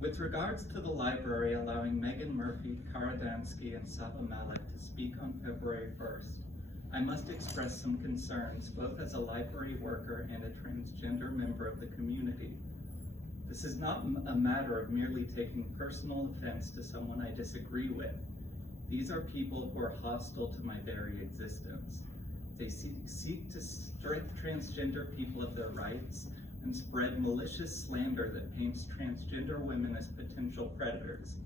With regards to the library allowing Megan Murphy, Kara Dansky, and Saba Malik to speak on February 1st, I must express some concerns, both as a library worker and a transgender member of the community. This is not a matter of merely taking personal offense to someone I disagree with. These are people who are hostile to my very existence. They seek to strip transgender people of their rights and spread malicious slander that paints transgender women as potential predators,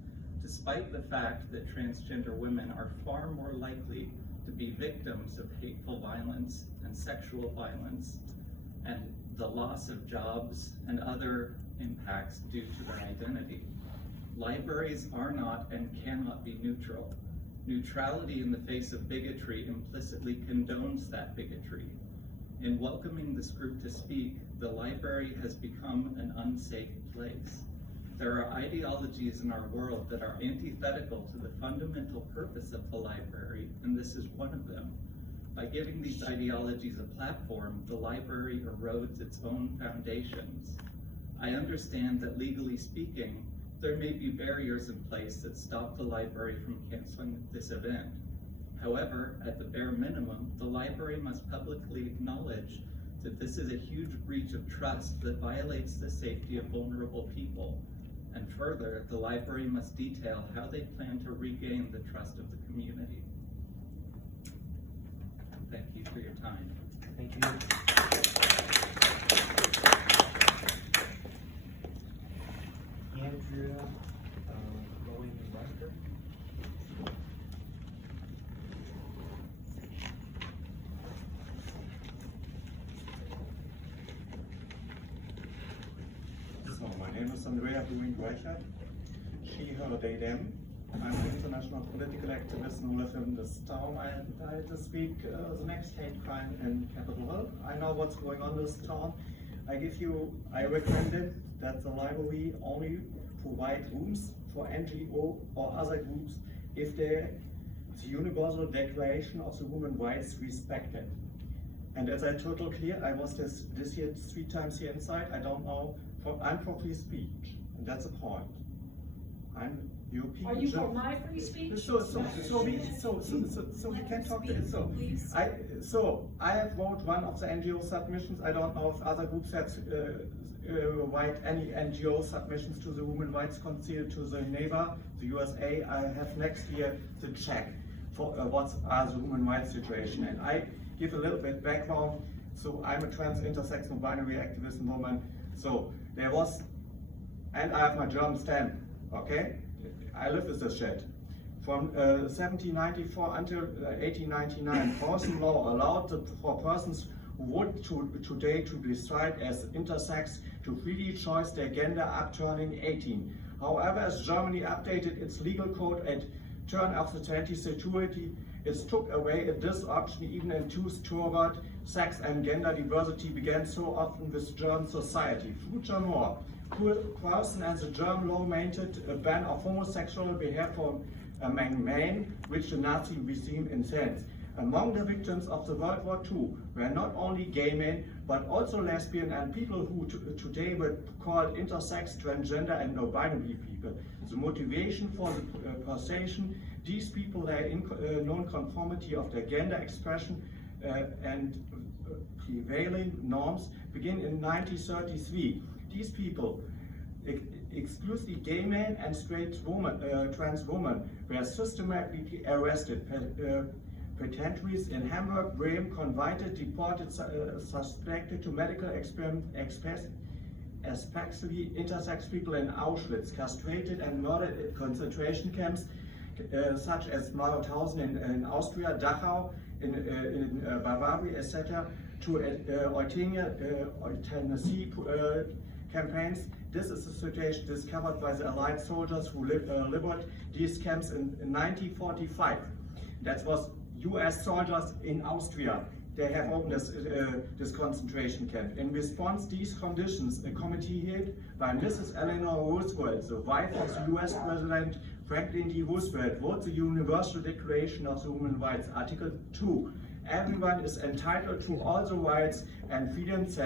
despite the fact that transgender women are far more likely to be victims of hateful violence and sexual violence and the loss of jobs and other impacts due to their identity. Libraries are not and cannot be neutral. Neutrality in the face of bigotry implicitly condones that bigotry. In welcoming this group to speak, the library has become an unsafe place. There are ideologies in our world that are antithetical to the fundamental purpose of the library, and this is one of them. By giving these ideologies a platform, the library erodes its own foundations. I understand that legally speaking, there may be barriers in place that stop the library from canceling this event. However, at the bare minimum, the library must publicly acknowledge that this is a huge breach of trust that violates the safety of vulnerable people. And further, the library must detail how they plan to regain the trust of the community. Thank you for your time. Thank you. Andrea Loewen-Rucker. So my name is Andrea Loewen-Rucker. She, her, they, them. I'm an international political activist and live in this town. I invited to speak the next hate crime in Capitol Hill. I know what's going on in this town. I recommend that the library only provide rooms for NGO or other groups if the Universal Declaration of the Human Rights respected. And as I told clear, I was this year 3 times here inside. I don't know. I'm for free speech, and that's the point. Are you for my free speech? So we can talk to it. So I have wrote one of the NGO submissions. I don't know if other groups have write any NGO submissions to the Human Rights Council, to the neighbor, the USA. I have next year to check for what's the human rights situation. And I give a little bit background. So I'm a trans, intersex, and binary activist and woman. So there was, and I have my German stamp. Okay, I live with this shit. From 1794 until 1899, Prussian law allowed for persons who would today to be described as intersex to freely choose their gender up turning 18. However, as Germany updated its legal code at turn of the 20th century, it took away this option even enthused toward sex and gender diversity began so often with German society. Furthermore, Preußen and the German law maintained a ban of homosexual behavior among men, which the Nazi regime intends. Among the victims of the World War II were not only gay men, but also lesbian and people who today were called intersex, transgender, and no-binary people. The motivation for the persecution, these people, their non-conformity of their gender expression and prevailing norms begin in 1933. These people, exclusively gay men and straight women, trans women, were systematically arrested. Pretentious in Hamburg, Bremen, convicted, deported, suspected to medical experiment, especially intersex people in Auschwitz, castrated and murdered in concentration camps such as Mauthausen in Austria, Dachau in Bavaria, etc., to euthanasia campaigns. This is the situation discovered by the Allied soldiers who liberated these camps in 1945. That was US soldiers in Austria. They have opened this concentration camp. In response to these conditions, a committee headed by Mrs. Eleanor Roosevelt, the wife of the US President Franklin D. Roosevelt, wrote the Universal Declaration of the Human Rights, Article 2, Everyone is entitled to all the rights and freedoms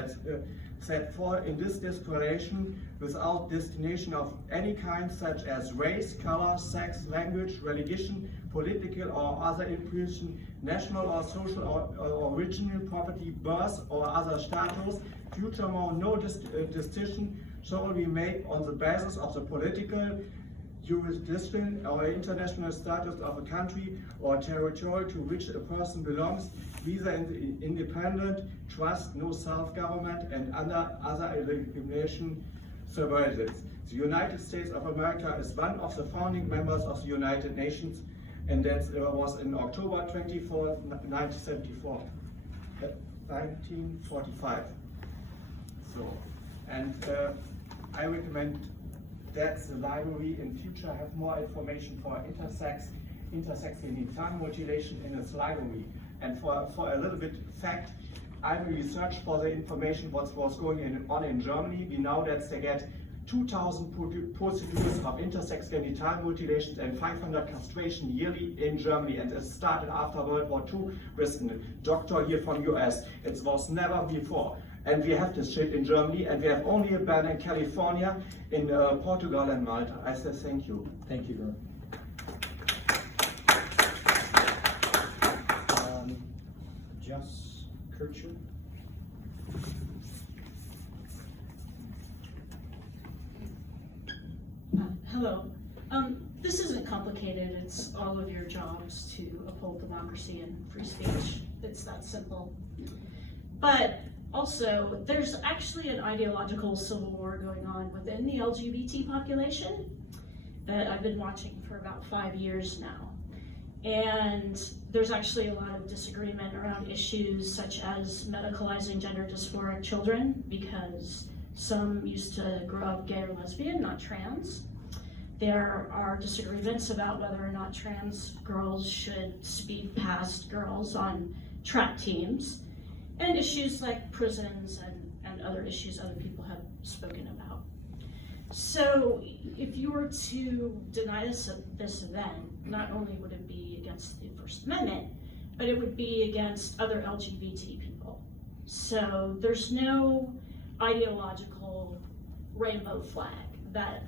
set forth in this declaration without distinction of any kind, such as race, color, sex, language, religion, political or other imposition, national or social or original property, birth or other status. Furthermore, no distinction shall be made on the basis of the political jurisdiction or international status of a country or territory to which a person belongs, neither in the independent, trust, no self-government, and under other elimination surveillance. The United States of America is one of the founding members of the United Nations, and that was in October 24, 1974, 1945. So, and I recommend that the library in future have more information for intersex genital mutilation in its library. And for a little bit fact, I researched for the information what was going on in Germany. We know that they get 2,000 procedures of intersex genital mutilations and 500 castration yearly in Germany, and it started after World War II with a doctor here from US. It was never before. And we have this shit in Germany, and we have only a ban in California, in Portugal and Malta. I say thank you. Thank you, Gordon. Jess Kircher. Hello. This isn't complicated. It's all of your jobs to uphold democracy and free speech. It's that simple. But also, there's actually an ideological civil war going on within the LGBT population that I've been watching for about 5 years now. And there's actually a lot of disagreement around issues such as medicalizing gender dysphoric children, because some used to grow up gay or lesbian, not trans. There are disagreements about whether or not trans girls should speed past girls on track teams, and issues like prisons and other issues other people have spoken about. So if you were to deny this event, not only would it be against the First Amendment, but it would be against other LGBT people. So there's no ideological rainbow flag that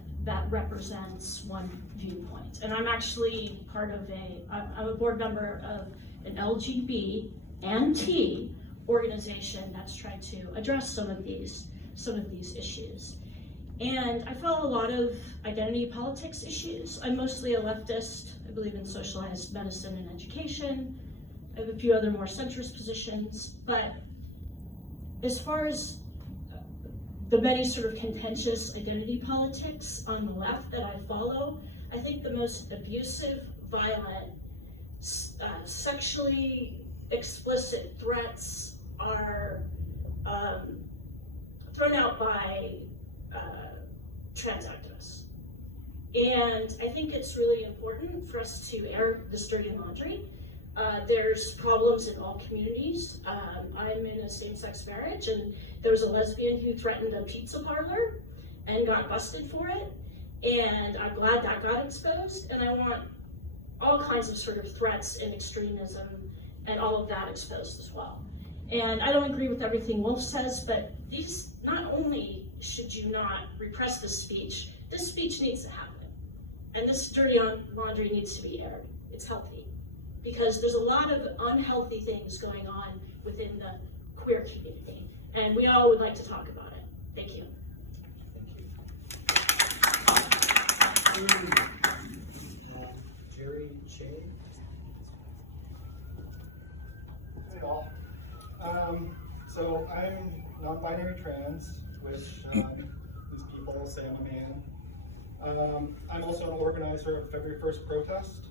represents one viewpoint. And I'm actually part of I'm a board member of an LGBT and T organization that's trying to address some of these issues. And I follow a lot of identity politics issues. I'm mostly a leftist. I believe in socialized medicine and education. I have a few other more centrist positions, but as far as the many sort of contentious identity politics on the left that I follow, I think the most abusive, violent, sexually explicit threats are thrown out by trans activists. And I think it's really important for us to air this dirty laundry. There's problems in all communities. I'm in a same-sex marriage, and there was a lesbian who threatened a pizza parlor and got busted for it. And I'm glad that got exposed. And I want all kinds of sort of threats and extremism and all of that exposed as well. And I don't agree with everything Wolf says, but these, not only should you not repress this speech needs to happen. And this dirty laundry needs to be aired. It's healthy. Because there's a lot of unhealthy things going on within the queer community, and we all would like to talk about it. Thank you. Thank you. Jerry Che. Hey all. So I'm non-binary trans, which these people say I'm a man. I'm also an organizer of February 1st protest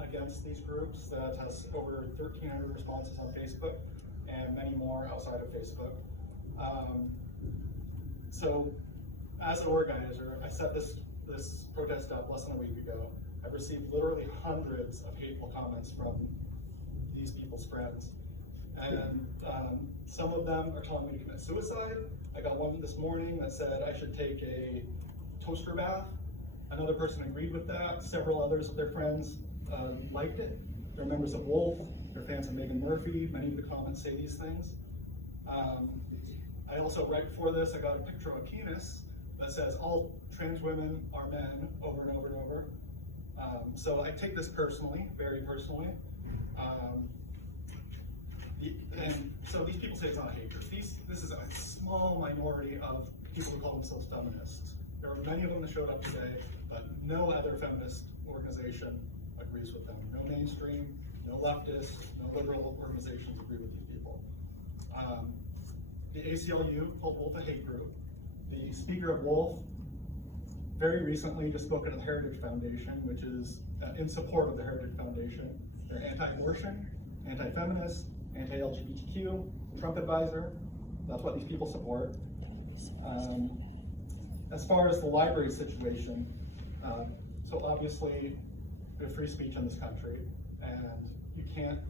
against these groups that has over 1,300 responses on Facebook and many more outside of Facebook. So as an organizer, I set this protest up less than a week ago. I've received literally hundreds of hateful comments from these people's friends. And some of them are telling me to commit suicide. I got one this morning that said I should take a toaster bath. Another person agreed with that. Several others of their friends liked it. They're members of Wolf. They're fans of Megan Murphy. Many of the comments say these things. I also, right before this, I got a picture of a penis that says all trans women are men over and over and over. So I take this personally, very personally. And so these people say it's not hate group. This is a small minority of people who call themselves feminists. There are many of them that showed up today, but no other feminist organization agrees with them. No mainstream, no leftist, no liberal organizations agree with these people. The ACLU called Wolf a hate group. The speaker of Wolf very recently just spoke at the Heritage Foundation, which is in support of the Heritage Foundation. They're anti-abortion, anti-feminist, anti-LGBTQ, Trump advisor. That's what these people support. As far as the library situation, so obviously there's free speech in this country, and you can't,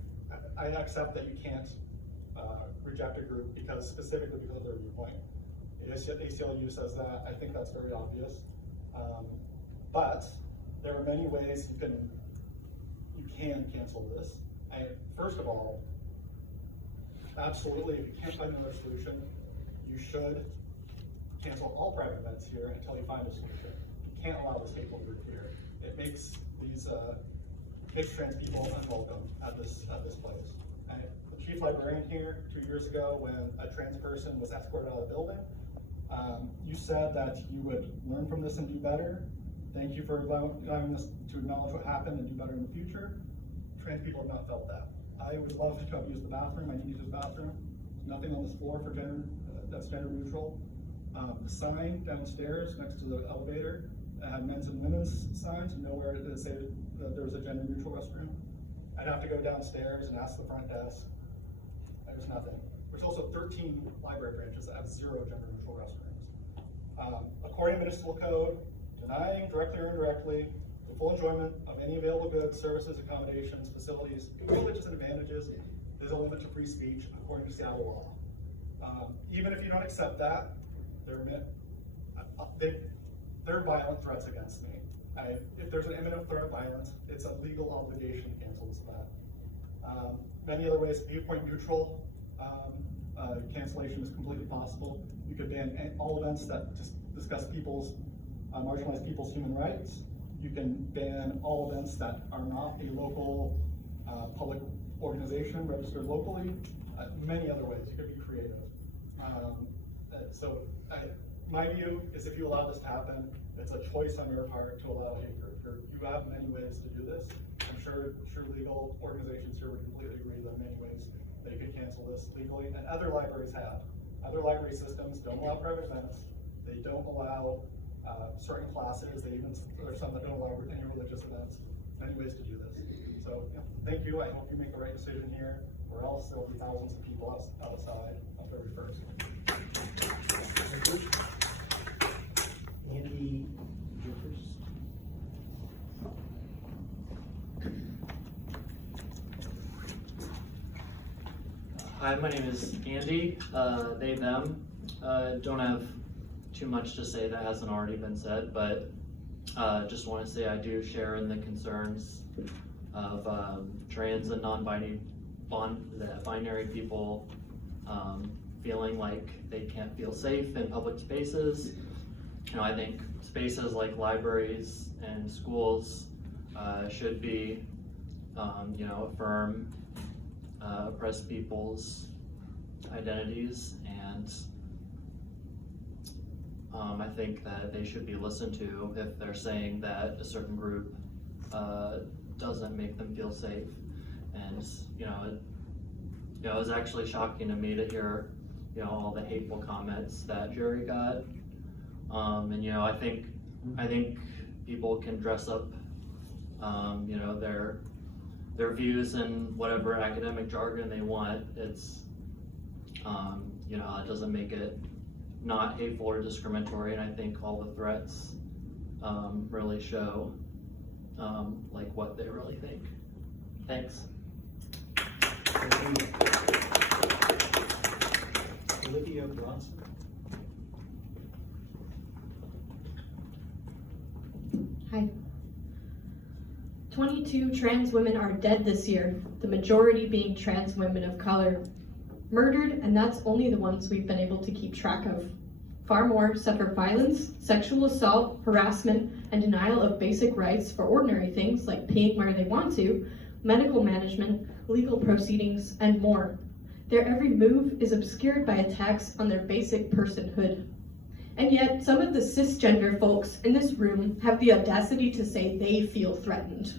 I accept that you can't reject a group specifically because of their viewpoint. The ACLU says that. I think that's very obvious. But there are many ways you can cancel this. And first of all, absolutely, if you can't find another solution, you should cancel all private events here until you find a solution. You can't allow this hateful group here. It makes these trans people unwelcome at this place. And the chief librarian here 2 years ago, when a trans person was escorted out of the building, you said that you would learn from this and do better. Thank you for allowing us to acknowledge what happened and do better in the future. Trans people have not felt that. I would love to have used the bathroom. I need to use the bathroom. There's nothing on this floor for gender that's gender neutral. The sign downstairs next to the elevator had men's and women's signs, nowhere to say that there was a gender neutral restroom. I'd have to go downstairs and ask the front desk. There's nothing. There's also 13 library branches that have 0 gender neutral restrooms. According to municipal code, denying directly or indirectly the full enjoyment of any available goods, services, accommodations, facilities, privileges, and advantages is a limit to free speech according to Seattle law. Even if you don't accept that, there are violent threats against me. If there's an imminent threat of violence, it's a legal obligation to cancel this event. Many other ways, viewpoint neutral cancellation is completely possible. You could ban all events that discuss marginalized people's human rights. You can ban all events that are not a local public organization registered locally. Many other ways, you could be creative. My view is if you allow this to happen, it's a choice on your part to allow hate group. You have many ways to do this. I'm sure legal organizations here would completely agree there are many ways they could cancel this legally, and other libraries have. Other library systems don't allow private events. They don't allow certain classes. There's some that don't allow any religious events. Many ways to do this. So thank you. I hope you make the right decision here, or else there will be thousands of people outside on February 1st. Andy Jeffers. Hi, my name is Andy, they, them. Don't have too much to say that hasn't already been said, but just want to say I do share in the concerns of trans and non-binary people feeling like they can't feel safe in public spaces. I think spaces like libraries and schools should be, affirm oppressed people's identities, and I think that they should be listened to if they're saying that a certain group doesn't make them feel safe. And it was actually shocking to me to hear all the hateful comments that Jerry got. And I think people can dress up their views in whatever academic jargon they want. It's it doesn't make it not hateful or discriminatory, and I think all the threats really show like what they really think. Thanks. Olivia Bronson. Hi. 22 trans women are dead this year, the majority being trans women of color. Murdered, and that's only the ones we've been able to keep track of. Far more suffer violence, sexual assault, harassment, and denial of basic rights for ordinary things like peeing where they want to, medical management, legal proceedings, and more. Their every move is obscured by attacks on their basic personhood. And yet, some of the cisgender folks in this room have the audacity to say they feel threatened.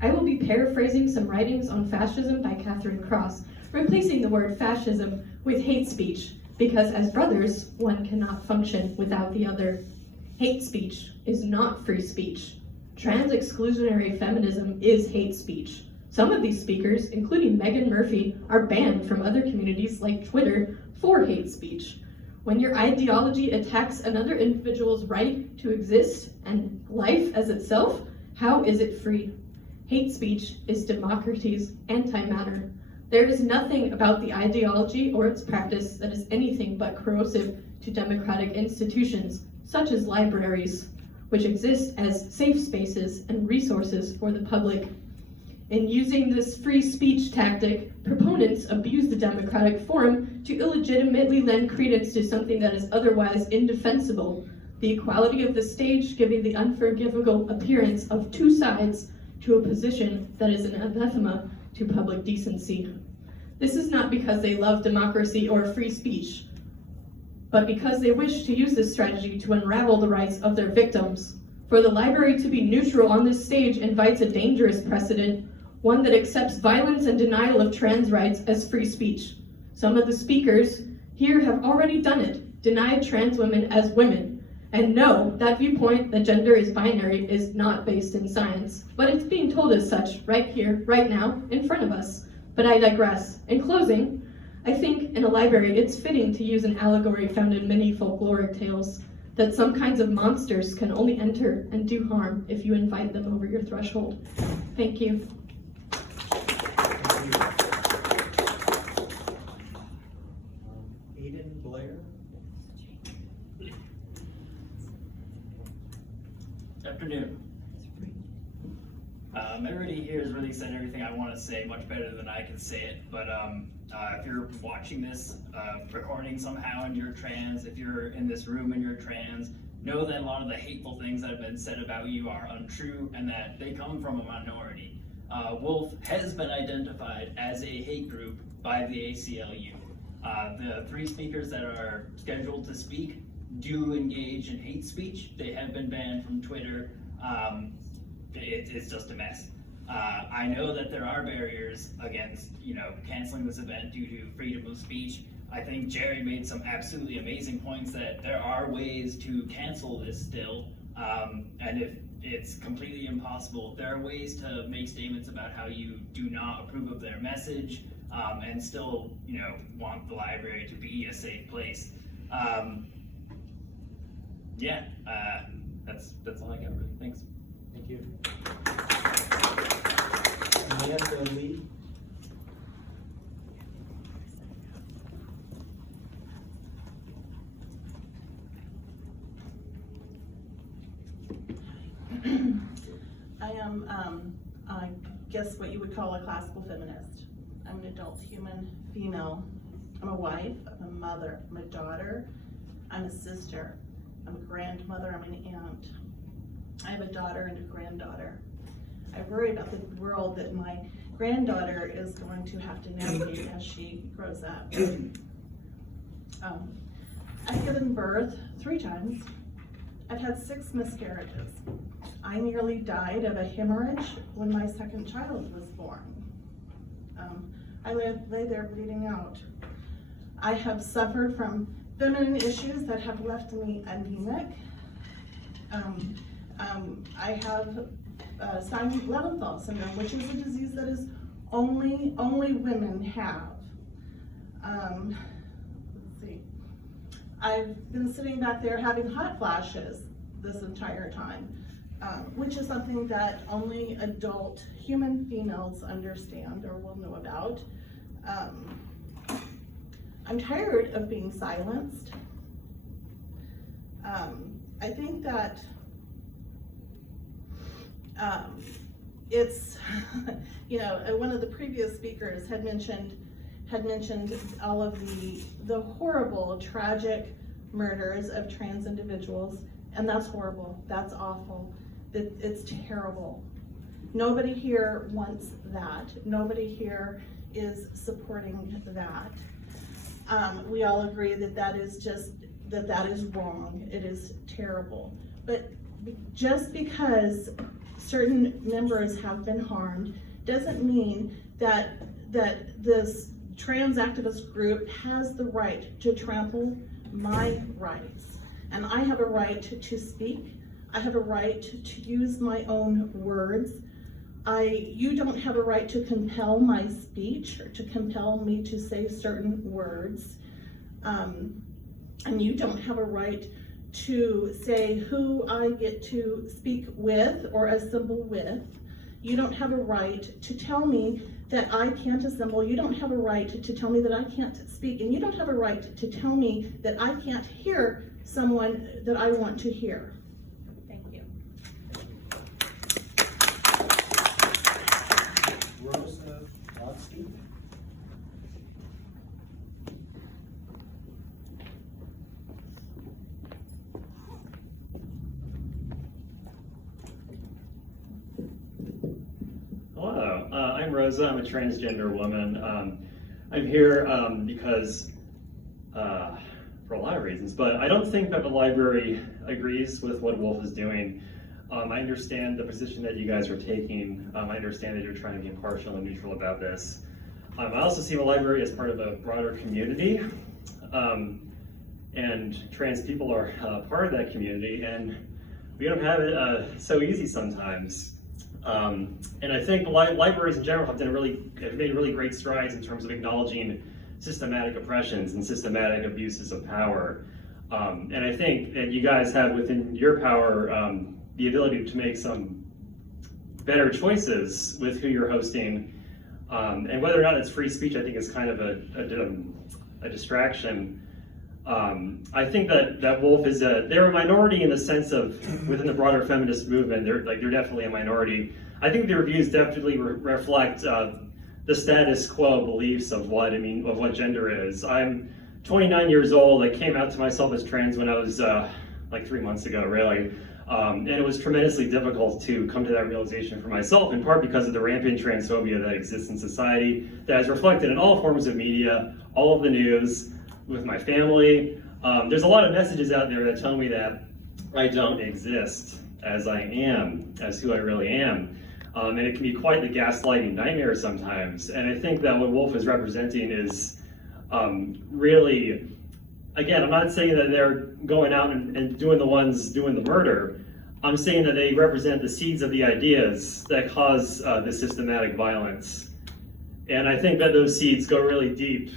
I will be paraphrasing some writings on fascism by Catherine Cross, replacing the word fascism with hate speech, because as brothers, one cannot function without the other. Hate speech is not free speech. Trans exclusionary feminism is hate speech. Some of these speakers, including Megan Murphy, are banned from other communities like Twitter for hate speech. When your ideology attacks another individual's right to exist and life as itself, how is it free? Hate speech is democracy's antimatter. There is nothing about the ideology or its practice that is anything but corrosive to democratic institutions, such as libraries, which exist as safe spaces and resources for the public. In using this free speech tactic, proponents abuse the democratic forum to illegitimately lend credence to something that is otherwise indefensible, the equality of the stage giving the unforgivable appearance of two sides to a position that is an anathema to public decency. This is not because they love democracy or free speech, but because they wish to use this strategy to unravel the rights of their victims. For the library to be neutral on this stage invites a dangerous precedent, one that accepts violence and denial of trans rights as free speech. Some of the speakers here have already done it, denied trans women as women. And no, that viewpoint that gender is binary is not based in science, but it's being told as such right here, right now, in front of us. But I digress. In closing, I think in a library it's fitting to use an allegory found in many folkloric tales, that some kinds of monsters can only enter and do harm if you invite them over your threshold. Thank you. Aiden Blair. Afternoon. Everybody here has really said everything I want to say much better than I can say it, but if you're watching this recording somehow and you're trans, if you're in this room and you're trans, know that a lot of the hateful things that have been said about you are untrue and that they come from a minority. Wolf has been identified as a hate group by the ACLU. The 3 speakers that are scheduled to speak do engage in hate speech. They have been banned from Twitter. It's just a mess. I know that there are barriers against, canceling this event due to freedom of speech. I think Jerry made some absolutely amazing points that there are ways to cancel this still, and if it's completely impossible, there are ways to make statements about how you do not approve of their message, and still, want the library to be a safe place. That's all I got, really. Thanks. Thank you. Amanda Lee. I am, I guess what you would call a classical feminist. I'm an adult human female. I'm a wife, I'm a mother, I'm a daughter, I'm a sister, I'm a grandmother, I'm an aunt. I have a daughter and a granddaughter. I worry about the world that my granddaughter is going to have to navigate as she grows up. I've given birth 3 times. I've had 6 miscarriages. I nearly died of a hemorrhage when my 2nd child was born. I lay there bleeding out. I have suffered from feminine issues that have left me anemic. I have Simon-Leventhal syndrome, which is a disease that is only women have. Let's see. I've been sitting back there having hot flashes this entire time, which is something that only adult human females understand or will know about. I'm tired of being silenced. I think that it's, you know, one of the previous speakers had mentioned all of the horrible, tragic murders of trans individuals, and that's horrible, that's awful, it's terrible. Nobody here wants that. Nobody here is supporting that. We all agree that that is wrong, it is terrible. But just because certain members have been harmed doesn't mean that this trans activist group has the right to trample my rights. And I have a right to speak. I have a right to use my own words. You don't have a right to compel my speech or to compel me to say certain words. And you don't have a right to say who I get to speak with or assemble with. You don't have a right to tell me that I can't assemble. You don't have a right to tell me that I can't speak. And you don't have a right to tell me that I can't hear someone that I want to hear. Thank you. Rosa Brodsky. Hello, I'm Rosa. I'm a transgender woman. I'm here because, for a lot of reasons, but I don't think that the library agrees with what Wolf is doing. I understand the position that you guys are taking. I understand that you're trying to be impartial and neutral about this. I also see the library as part of a broader community, and trans people are part of that community, and we don't have it so easy sometimes. And I think libraries in general have made really great strides in terms of acknowledging systematic oppressions and systematic abuses of power. And I think that you guys have within your power the ability to make some better choices with who you're hosting. And whether or not it's free speech, I think is kind of a distraction. I think that Wolf is they're a minority in the sense of within the broader feminist movement. They're definitely a minority. I think the reviews definitely reflect the status quo beliefs of what gender is. I'm 29 years old. I came out to myself as trans when I was like 3 months ago, really. And it was tremendously difficult to come to that realization for myself, in part because of the rampant transphobia that exists in society, that is reflected in all forms of media, all of the news, with my family. There's a lot of messages out there that tell me that I don't exist as I am, as who I really am. And it can be quite the gaslighting nightmare sometimes. And I think that what Wolf is representing is really, again, I'm not saying that they're going out and doing the murder. I'm saying that they represent the seeds of the ideas that cause the systematic violence. And I think that those seeds go really deep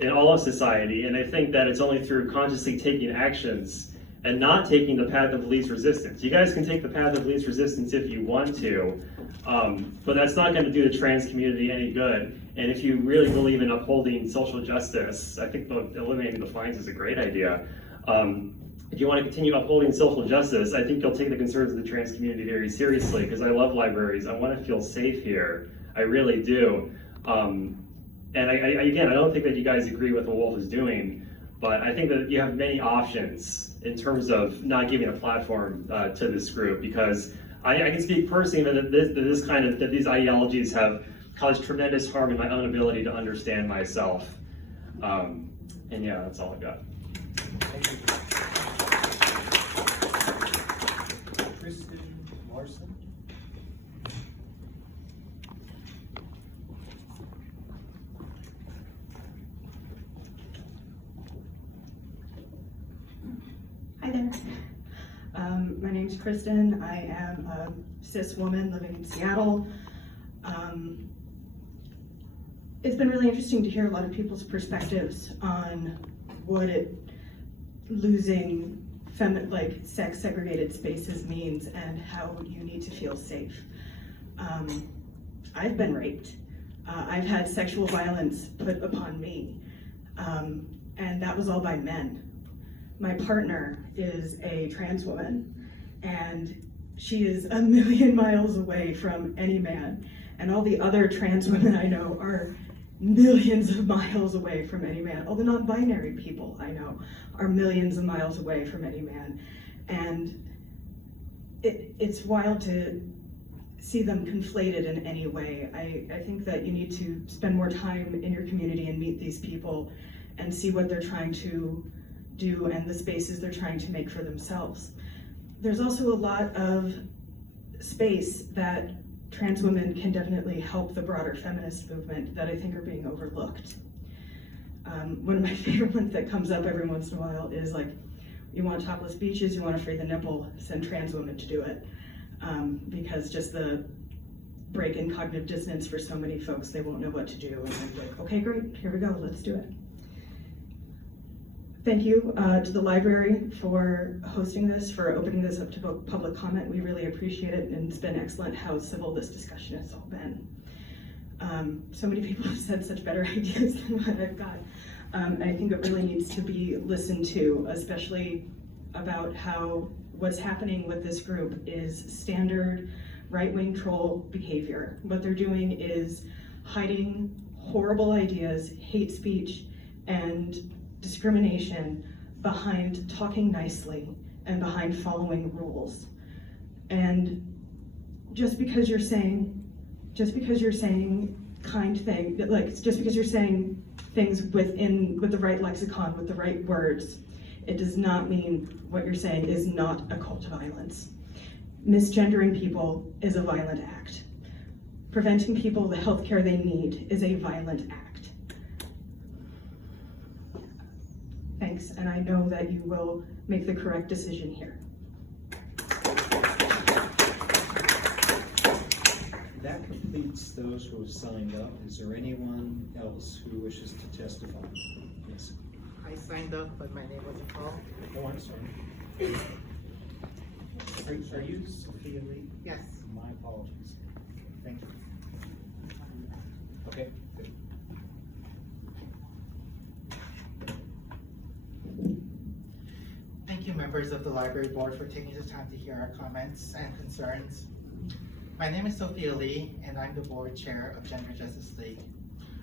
in all of society, and I think that it's only through consciously taking actions and not taking the path of least resistance. You guys can take the path of least resistance if you want to, but that's not going to do the trans community any good. And if you really believe in upholding social justice, I think eliminating the fines is a great idea. If you want to continue upholding social justice, I think you'll take the concerns of the trans community very seriously, because I love libraries. I want to feel safe here. I really do. And again, I don't think that you guys agree with what Wolf is doing, but I think that you have many options in terms of not giving a platform to this group, because I can speak personally that these ideologies have caused tremendous harm in my own ability to understand myself. And yeah, that's all I've got. Thank you. Kristen Larson. Hi there. My name's Kristen. I am a cis woman living in Seattle. It's been really interesting to hear a lot of people's perspectives on what losing sex segregated spaces means and how you need to feel safe. I've been raped. I've had sexual violence put upon me, and that was all by men. My partner is a trans woman, and she is a million miles away from any man. And all the other trans women I know are millions of miles away from any man. All the non-binary people I know are millions of miles away from any man. And it's wild to see them conflated in any way. I think that you need to spend more time in your community and meet these people and see what they're trying to do and the spaces they're trying to make for themselves. There's also a lot of space that trans women can definitely help the broader feminist movement that I think are being overlooked. One of my favorite ones that comes up every once in a while is like, you want topless beaches, you want to free the nipple, send trans women to do it. Because just the break in cognitive dissonance for so many folks, they won't know what to do. And I'm like, okay, great, here we go, let's do it. Thank you to the library for hosting this, for opening this up to public comment. We really appreciate it, and it's been excellent how civil this discussion has all been. So many people have said such better ideas than what I've got. And I think it really needs to be listened to, especially about how what's happening with this group is standard right-wing troll behavior. What they're doing is hiding horrible ideas, hate speech, and discrimination behind talking nicely and behind following rules. And just because you're saying kind thing, like just because you're saying things with the right lexicon, with the right words, it does not mean what you're saying is not a call to violence. Misgendering people is a violent act. Preventing people the health care they need is a violent act. Thanks, and I know that you will make the correct decision here. That completes those who have signed up. Is there anyone else who wishes to testify? Yes. I signed up, but my name wasn't called. Oh, I'm sorry. Are you Sophia Lee? Yes. My apologies. Thank you. Okay, good. Thank you, members of the library board, for taking the time to hear our comments and concerns. My name is Sophia Lee, and I'm the board chair of Gender Justice League,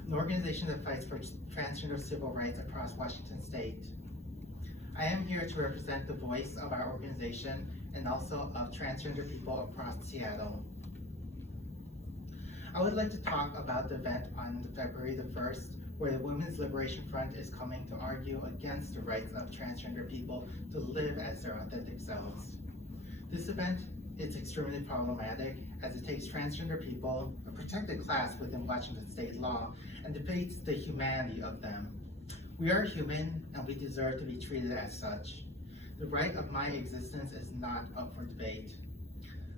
an organization that fights for transgender civil rights across Washington state. I am here to represent the voice of our organization and also of transgender people across Seattle. I would like to talk about the event on February the 1st, where the Women's Liberation Front is coming to argue against the rights of transgender people to live as their authentic selves. This event is extremely problematic as it takes transgender people, a protected class within Washington state law, and debates the humanity of them. We are human and we deserve to be treated as such. The right of my existence is not up for debate.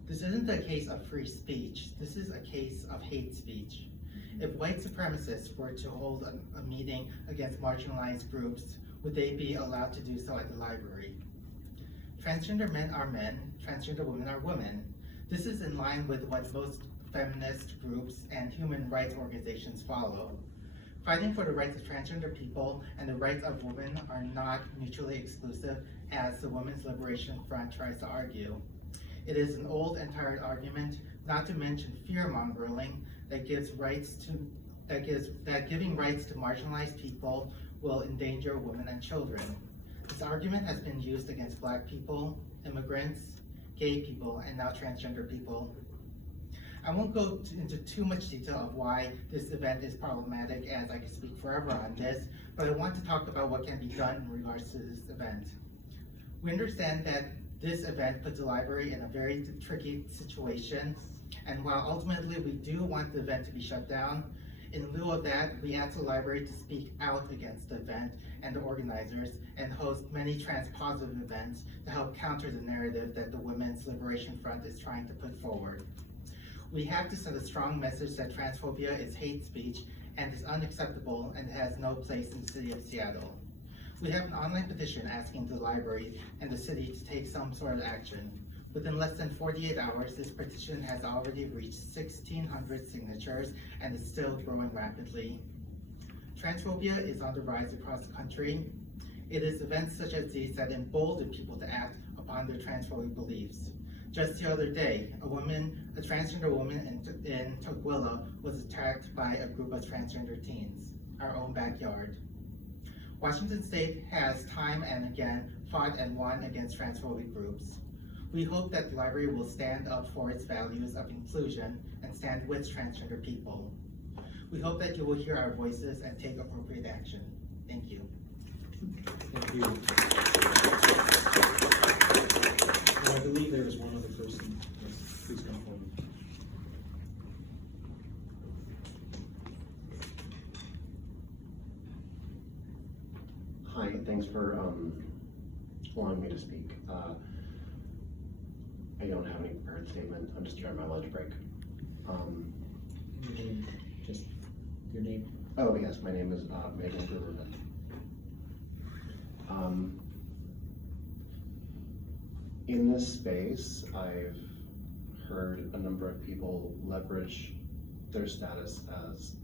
This isn't a case of free speech, this is a case of hate speech. If white supremacists were to hold a meeting against marginalized groups, would they be allowed to do so at the library? Transgender men are men, transgender women are women. This is in line with what most feminist groups and human rights organizations follow. Fighting for the rights of transgender people and the rights of women are not mutually exclusive, as the Women's Liberation Front tries to argue. It is an old and tired argument, not to mention fear-mongering that giving rights to marginalized people will endanger women and children. This argument has been used against Black people, immigrants, gay people, and now transgender people. I won't go into too much detail of why this event is problematic, as I could speak forever on this, but I want to talk about what can be done in regards to this event. We understand that this event puts the library in a very tricky situation, and while ultimately we do want the event to be shut down, in lieu of that, we ask the library to speak out against the event and the organizers and host many trans-positive events to help counter the narrative that the Women's Liberation Front is trying to put forward. We have to send a strong message that transphobia is hate speech and is unacceptable and has no place in the city of Seattle. We have an online petition asking the library and the city to take some sort of action. Within less than 48 hours, this petition has already reached 1,600 signatures and is still growing rapidly. Transphobia is on the rise across the country. It is events such as these that embolden people to act upon their transphobic beliefs. Just the other day, a transgender woman in Tukwila was attacked by a group of transgender teens, our own backyard. Washington State has time and again fought and won against transphobic groups. We hope that the library will stand up for its values of inclusion and stand with transgender people. We hope that you will hear our voices and take appropriate action. Thank you. Thank you. And I believe there is one other person. Yes, please come forward. Hi, thanks for allowing me to speak. I don't have any prepared statement. I'm just here on my lunch break. Your name, just your name. Oh yes, my name is Megan Gruberman. In this space, I've heard a number of people leverage their status as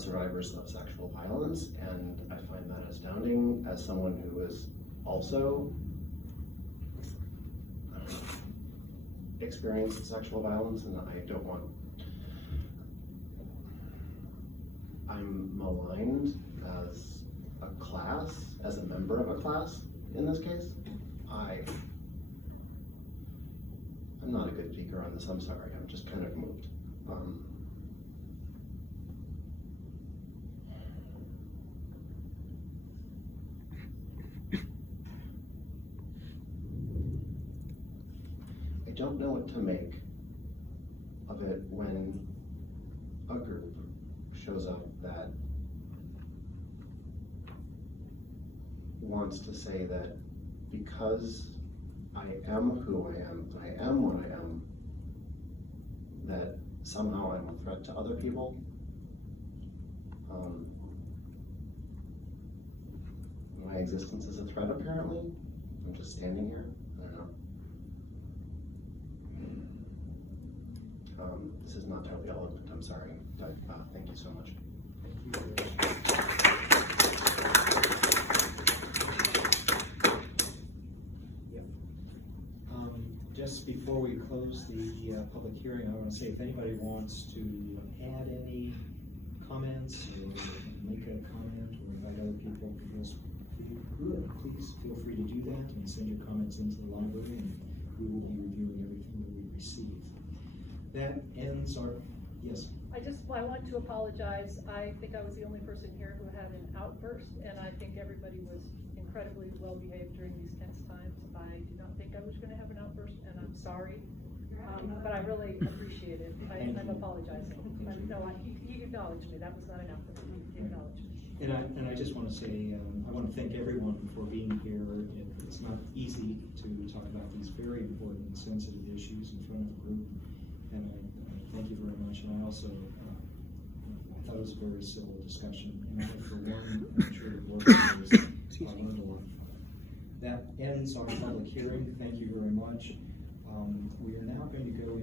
survivors of sexual violence, and I find that astounding as someone who is also experienced sexual violence, and I'm maligned as a class, as a member of a class in this case. I'm not a good speaker on this, I'm sorry, I'm just kind of moved. I don't know what to make of it when a group shows up that wants to say that because I am who I am, and I am what I am, that somehow I'm a threat to other people. My existence is a threat, apparently. I'm just standing here. I don't know. This is not totally eloquent, I'm sorry. But, thank you so much. Just before we close the public hearing, I want to say if anybody wants to add any comments or make a comment or invite other people to this group, please feel free to do that and send your comments into the library, and we will be reviewing everything that we receive. That ends our, yes. I want to apologize. I think I was the only person here who had an outburst, and I think everybody was incredibly well behaved during these tense times. I did not think I was going to have an outburst, and I'm sorry, but I really appreciate it. I'm apologizing. No, he acknowledged me. That was not an outburst. He acknowledged me. And I just want to say, I want to thank everyone for being here. It's not easy to talk about these very important and sensitive issues in front of a group, and I thank you very much. And I also, I thought it was a very civil discussion, and for one, I'm sure the board members learned a lot from it. That ends our public hearing. Thank you very much. We are now going to go